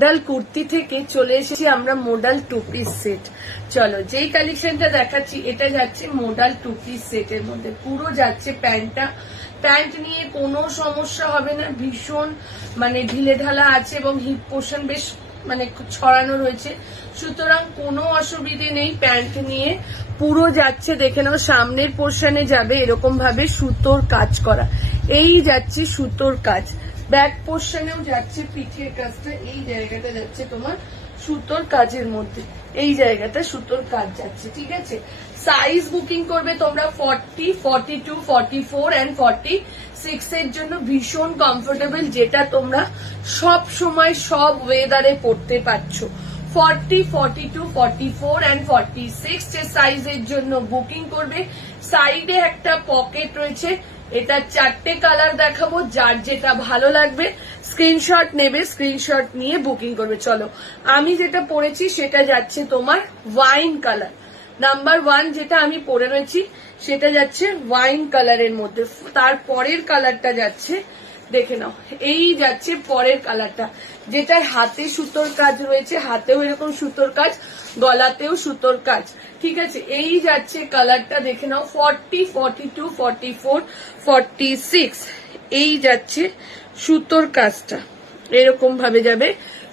Modal kurti থেকে চলে এসেছি আমরা মডাল টু পিস সেট। চলো যেই কালেকশনটা দেখাচ্ছি এটা যাচ্ছে মডাল টু পিস সেটের মধ্যে, পুরো যাচ্ছে প্যান্টটা। প্যান্ট নিয়ে কোনো সমস্যা হবে না, ভীষণ মানে ঢিলে ঢালা আছে এবং হিপ পোর্শন বেশ মানে ছড়ানো রয়েছে, সুতরাং কোনো অসুবিধে নেই। প্যান্ট নিয়ে পুরো যাচ্ছে, দেখে নাও সামনের পোর্শনে যাবে এরকম ভাবে সুতোর কাজ করা, এই যাচ্ছে সুতোর কাজ। ব্যাক পোর্শনেও যাচ্ছে পিঠের কাজটা, এই জায়গাটা যাচ্ছে তোমার সুতোর কাজের মধ্যে, এই জায়গাটা সুতোর কাজ যাচ্ছে। ঠিক আছে, সাইজ বুকিং করবে তোমরা 40, 42, 44 এন্ড 46 এর জন্য, ভীষণ কমফোর্টেবল, যেটা তোমরা সব সময় সব ওয়েদারে পড়তে পারছো। 40, 42, 44 এন্ড 46 যে সাইজের জন্য বুকিং করবে। সাইডে একটা পকেট রয়েছে, এটা 4টে কালার দেখাবো, যার যেটা ভালো লাগবে স্ক্রিনশট নেবে, স্ক্রিনশট নিয়ে বুকিং করবে। চলো আমি যেটা পরেছি সেটা যাচ্ছে তোমার ওয়াইন কালার, নাম্বার 1 যেটা আমি পরে রয়েছি সেটা যাচ্ছে ওয়াইন কালারের মধ্যে। তার পরের কালারটা যাচ্ছে, দেখে নাও, এই যাচ্ছে পরের কালারটা, যেটার হাতে সুতোর কাজ রয়েছে, হাতেও এরকম সুতোর কাজ, গলাতেও সুতোর কাজ। ঠিক আছে, এই যাচ্ছে কালারটা, দেখে নাও 40, 42, 44, 46 এই যাচ্ছে সুতোর কাজটা, এরকম ভাবে যাবে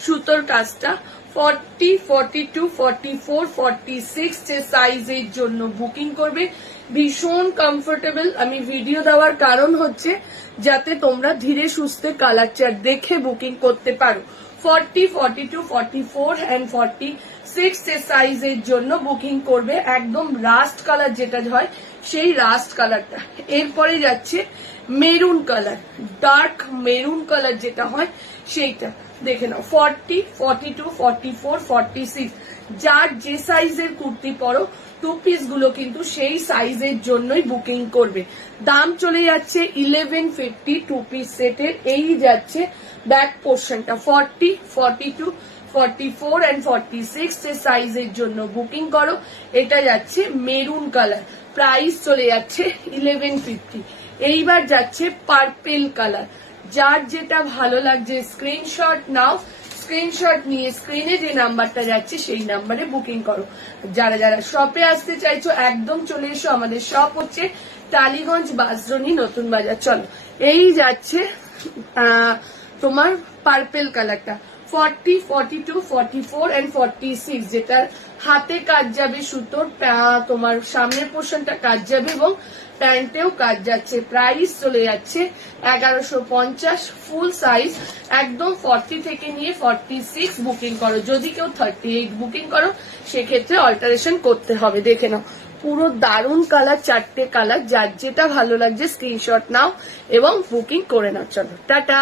সুতোর কাজটা। 40, 42, 44, 46 যে সাইজের জন্য বুকিং করবে, ভীষণ কমফোর্টেবল। আমি ভিডিও দেওয়ার কারণ হচ্ছে যাতে তোমরা ধীরে সুস্থে কালার চার্ট দেখে বুকিং করতে পারো। 40, 42, 44 এন্ড 46 যে সাইজের জন্য বুকিং করবে, একদম রাস্ট কালার যেটা হয় সেই রাস্ট কালারটা। এরপরে যাচ্ছে maroon colour, dark maroon colour যেটা হয় সেইটা, দেখে নাও 40, 42, 44, 46 যার যে সাইজের কুর্তি পরো, টু পিস গুলো কিন্তু সেই সাইজের জন্যই বুকিং করবে। দাম চলে যাচ্ছে 1150 টু পিস সেটের। এই যাচ্ছে ব্যাক পোর্শনটা 40, 42, 44 এন্ড 46 যে সাইজের জন্য বুকিং করো, এটা যাচ্ছে মেরুন কালার, প্রাইস চলে যাচ্ছে 1150। এইবার যাচ্ছে পার্পেল কালার, যার যেটা ভালো লাগছে স্ক্রিনশট নাও, স্ক্রিনশট নিয়ে স্ক্রিনে যে নাম্বারটা যাচ্ছে সেই নাম্বারে বুকিং করো। যারা যারা শপে আসতে চাইছো একদম চলে এসো, আমাদের শপ হচ্ছে টালিগঞ্জ বাসরনি নতুন বাজার। চলো এই যাচ্ছে তোমার পার্পেল কালারটা 40, 42, 44 এন্ড 46 যেটার হাতে কাজ যাবে সুতোর, তোমার সামনের পোর্শনটা কাজ যাবে এবং প্যান্টেও কাজ যাচ্ছে। প্রাইস চলে যাচ্ছে 1150, ফুল সাইজ একদম 40 থেকে নিয়ে 46 বুকিং করো। যদি কেউ 38 বুকিং করো সেক্ষেত্রে অল্টারেশন করতে হবে। দেখে নাও পুরো দারুণ কালার, 4টে কালার, যার যেটা ভালো লাগছে স্ক্রিনশট নাও এবং বুকিং করে নাও। চলো টাটা।